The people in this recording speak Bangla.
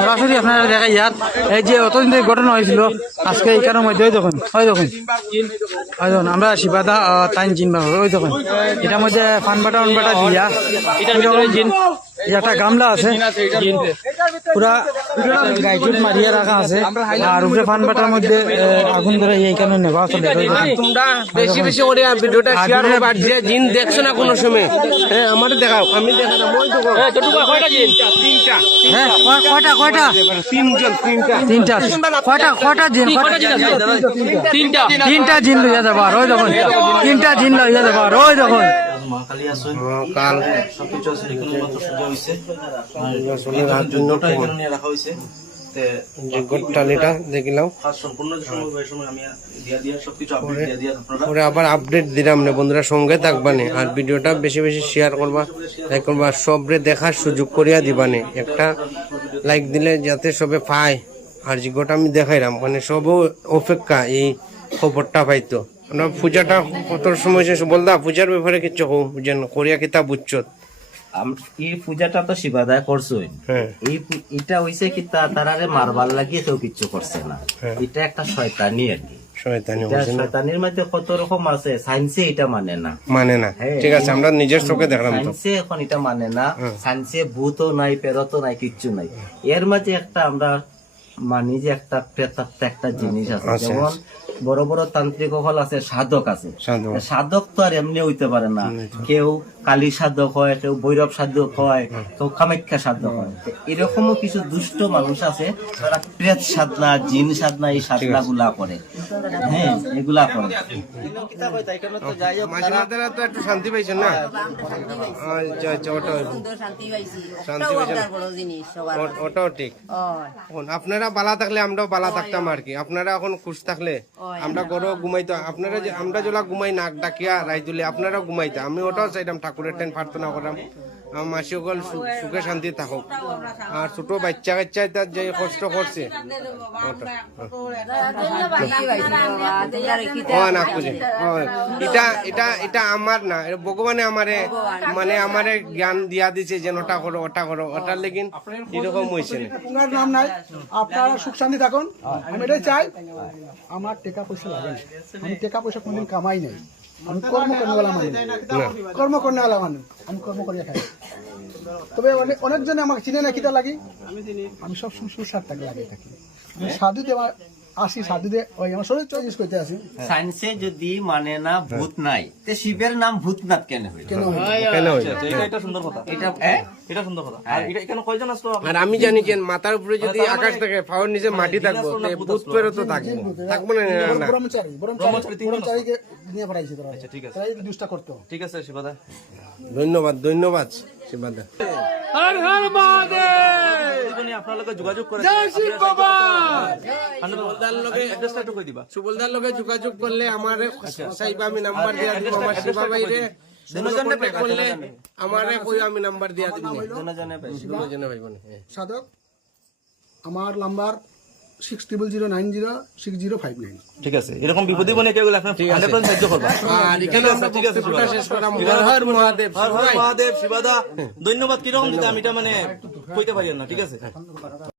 সরাসরি আপনারা দেখা ইয়াত এই যে অতদিন থেকে ঘটনা হয়েছিল আজকে এই কারণে মধ্যে ওই দেখুন ওই দেখুন। ওই দেখুন আমরা শিবাদা তাইন জিন ওই দেখুন। এটার মধ্যে ফান বাটা অন বাটা দিয়া একটা গামলা আছে। পুরা গাইটুট মারিয়ে রাখা আছে আর উপরে ফান মধ্যে আগুন ধরে তোমরা বেশি বেশি করে ভিডিওটা শেয়ার করবা যে জিন দেখছ না কোনো সময় হ্যাঁ আমার দেখাও আমি জিন তিনটা হ্যাঁ তিনটা কয়টা জিন তিনটা তিনটা জিন লইয়া যাব আর ওই দেখুন তিনটা আছে কাল সবকিছু আছে এখানে সোজা হয়েছে এখানে নিয়ে রাখা হয়েছে পরে আবার আপডেট দিলাম না বন্ধুরা সঙ্গে থাকবানে। আর ভিডিওটা বেশি বেশি শেয়ার করবা লাইক করবা সবরে দেখার সুযোগ করিয়া দিবানে। একটা লাইক দিলে যাতে সবে পায়। আর যেটা আমি দেখাইলাম মানে সবও অপেক্ষা এই খবরটা পাইতো। আমরা পূজাটা কত সময় শেষ বলদা পূজার ব্যাপারে কিচ্ছু হোক যেন করিয়া কিতা এই পূজাটা তো শিবাদায় করছই। হ্যাঁ। এই এটা হইছে কি তারারে মারবার লাগিয়ে কেউ কিচ্ছু করছে না। এটা একটা শয়তানি আর কি। শয়তানির মধ্যে কত রকম আছে সায়েন্সে এটা মানে না। মানে না। হ্যাঁ। ঠিক আছে আমরা নিজের চোখে দেখলাম সায়েন্সে এখন এটা মানে না। সায়েন্সে ভূতও নাই পেরতও নাই কিচ্ছু নাই। এর মাঝে একটা আমরা মানি যে একটা প্রেতাত্মা একটা জিনিস আছে। আছে, যেমন বড় বড় তান্ত্রিক হল আছে সাধক আছে। সাধক। তো আর এমনি হইতে পারে না। কেউ কালী সাধক হয় কেউ ভৈরব সাধক হয় কেউ কামাখ্যা সাধক হয়। এরকমও কিছু দুষ্ট মানুষ আছে তারা প্রেত সাধনা জিন সাধনা এই সাধনা গুলা করে। হ্যাঁ এগুলা করে। একটু শান্তি পাইছেন না? আচ্ছা আচ্ছা ওটা শান্তি পাইছি। ওটাও পাইছেন? আপনার হয়। আপনারা বালা থাকলে আমরাও বালা থাকতাম আর কি আপনারা এখন খুশ থাকলে আমরা গরো ঘুমাইতো। আপনারা যে আমরা যেগুলা ঘুমাই নাক ডাকিয়া রাইতুলে আপনারাও ঘুমাইতা। আমি ওটাও চাইতাম ঠাকুরের টেন প্রার্থনা করাম আমার মাসি সকল সুখে শান্তি থাকুক। আর ছোট বাচ্চা কাচ্চা তার যে কষ্ট করছে। ও না খুঁজে। এটা এটা এটা আমার না ভগবানে আমারে মানে আমারে জ্ঞান দিয়া দিছে যে ওটা করো ওটা করো। ওটার লেগিন এরকম হয়েছে। আপনার নাম নাই। আপনারা সুখ শান্তি থাকুন। আমি এটাই চাই। আমার টাকা পয়সা লাগে আমি টাকা পয়সা কোনদিন কামাই নাই। আমি কর্ম করেওয়ালা মানুষ কর্ম করেওয়ালা মানুষ আমি কর্ম করিয়া খাই। তবে অনেক অনেকজনে আমাকে চিনে না কিটা লাগি। আমি সবসময় সুস্বাদ থাকে লাগে থাকি। আমি সাধুতে আমার আসি ওই আমার শরীর চয়েস করতে আসি। সায়েন্সে যদি মানে না ভূত নাই তে শিবের নাম ভূতনাথ কেন হইল? কেন হয়? কেন এটা এটা সুন্দর কথা। এটা হ্যাঁ? এটা সুন্দর কথা। আর এটা এখানে কয়জন আসলো? আর আমি জানি যে মাথার উপরে যদি আকাশ থাকে পাওয়ার নিচে মাটি থাকব তে ভূত পেরো তো থাকব। থাকব না ব্রহ্মচারী ব্রহ্মচারী ব্রহ্মচারীকে নিয়ে পড়াইছে তারা। ঠিক আছে। দুষ্টা করতো ঠিক আছে শিবাদা। ধন্যবাদ ধন্যবাদ শিবাদা। আপনার যোগাযোগ করে। অ্যাড্রেসটা একটু কই দিবা? সুবলদার লগে যোগাযোগ করলে আমার চাইবা আমি নাম্বার দিয়া দিব আমার শিবা বাইরে করলে আমারে কই আমি নাম্বার দিয়া দিব? দুজনে পাইছে। দুজনে ভাই বোন হ্যাঁ। সাধক আমার number six triple zero nine zero six zero five nine ঠিক আছে এরকম বিপদে বনে কেউ গেলে আপনি সাহায্য করবা। আর এখানে আমরা ঠিক আছে, শেষ করলাম হর হর মহাদেব হর হর মহাদেব শিবাদা। ধন্যবাদ কীরকম দিতে আমি এটা মানে কইতে পারি না ঠিক আছে?